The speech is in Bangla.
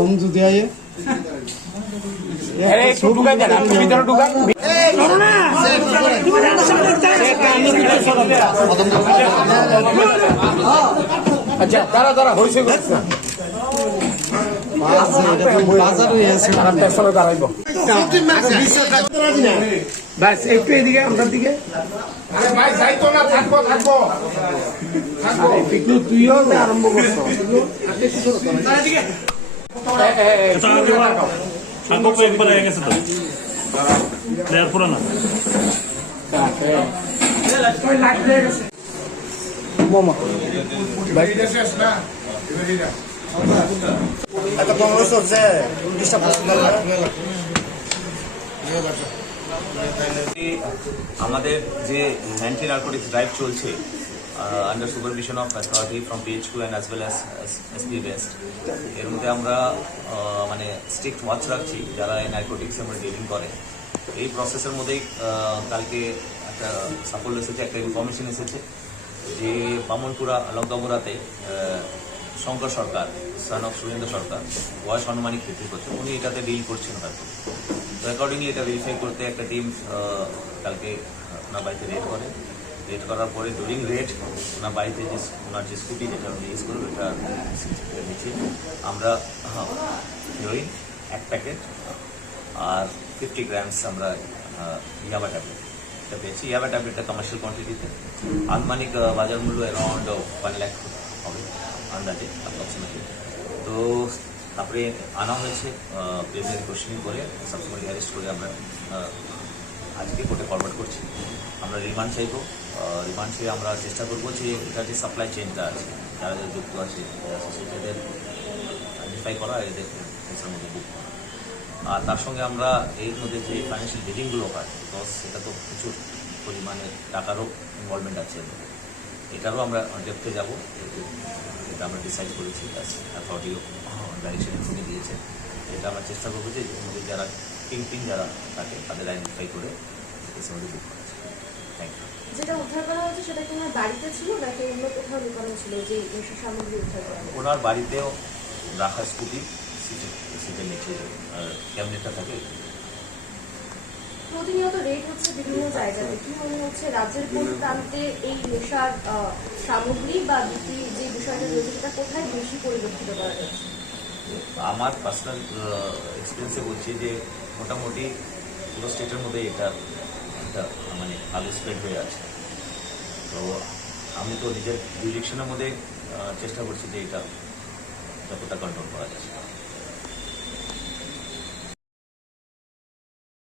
ওম যদি আয়ে একটু ঢুকাই দেন, আপনি ভিতরে ঢুকান। আচ্ছা, তারা হয়েছে বাজার হয়ে আছে দাঁড়াইব। ব্যাস একটু এদিকে, আমরা দিকে তুইও আরম্ভ করছো। আমাদের যে অ্যান্টি নার্কোটিক্স ড্রাইভ চলছে under supervision of authority from PHQ and as well as SP West, এর মধ্যে আমরা মানে স্ট্রিক্ট ওয়াচ রাখছি যারা এই নার্কোটিক্সের মধ্যে ডিলিং করে। এই প্রসেসের মধ্যেই কালকে একটা সাফল্য এসেছে, একটা ইনফরমেশন এসেছে যে বামনপুরা লঙ্কাপুরাতে শঙ্কর সরকার, সন অফ সুরেন্দ্র সরকার, বয়স আনুমানিক 50 বছর, উনি এটাতে ডিল করছেন হয়তো। তো অ্যাকর্ডিংলি এটা ভেরিফাই করতে একটা টিম কালকে ওনার বাড়িতে রেড করে। রেড করার পরে ডুরিং রেড ওনার বাড়িতে যে ওনার যে স্কুটি যেটা উনি ইউজ করবে ওটা নিচে আমরা হিরোইন 1 প্যাকেট আর 50 গ্রামস আমরা ইয়াবা ট্যাবলেট এটা পেয়েছি। ইয়াবা ট্যাবলেটটা কমার্শিয়াল কোয়ান্টিটিতে আনুমানিক বাজার মূল্য অ্যারাউন্ড 1 লাখ হবে আন্দাজে অ্যাপ্রক্সিমেটলি। তো তারপরে আনা হয়েছে, প্রিলিমিনারি কোশ্চেনিং করে সাবসিকুয়েন্টলি অ্যারেস্ট করে আমরা আজকে কোর্টে ফরওয়ার্ড করছি। আমরা রিমান্ড চাইব। রিমান্ড চেয়ে আমরা চেষ্টা করবো যে এটার যে সাপ্লাই চেনটা আছে, যারা যারা যুক্ত আছে অ্যাসোসিয়েটেডের আইডেন্টিফাই করা, এদের কেসের মধ্যে বুক করা। আর তার সঙ্গে আমরা এর মধ্যে যে ফাইন্যান্সিয়াল ডিলিংগুলো হয়, বিকজ সেটা তো প্রচুর পরিমাণে টাকারও ইনভলভমেন্ট আছে, এটারও আমরা ডেপথে যাব। এটা আমরা ডিসাইড করেছি, অথরিটিও ডাইরেকশন শুনে দিয়েছে। এটা আমরা চেষ্টা করবো যে এর মধ্যে যারা কিং যারা থাকে তাদের আইডেন্টিফাই করে এসের মধ্যে বুক করা। Thank you. যেটা উদ্ধার করা হয়েছে সেটা কি ওনার বাড়িতে ছিল নাকি অন্য কোথাও লুকানো ছিল যে নেশা সামগ্রী উদ্ধার করা হয়েছে? ওনার বাড়িতেও রাখা স্কুটি সিটের নিচে ক্যাবিনেটটা থাকে। প্রতিনিয়ত রেড হচ্ছে বিভিন্ন জায়গাতে, কি মনে হচ্ছে রাজ্যের কোন প্রান্তে এই নেশার সামগ্রী বা বিক্রির যে বিষয়টা রয়েছে সেটা কোথায় বেশি পরিলক্ষিত করা যাচ্ছে? আমার পার্সোনাল এক্সপিরিয়েন্সে বলছি যে মোটামুটি পুরো স্টেটের মধ্যে এটা একটা মানে ভালো স্প্রেড হয়ে আছে। তো আমি তো নিজের জুরিডিকশনের মধ্যে চেষ্টা করছি যে এটা যতটা কন্ট্রোল করা।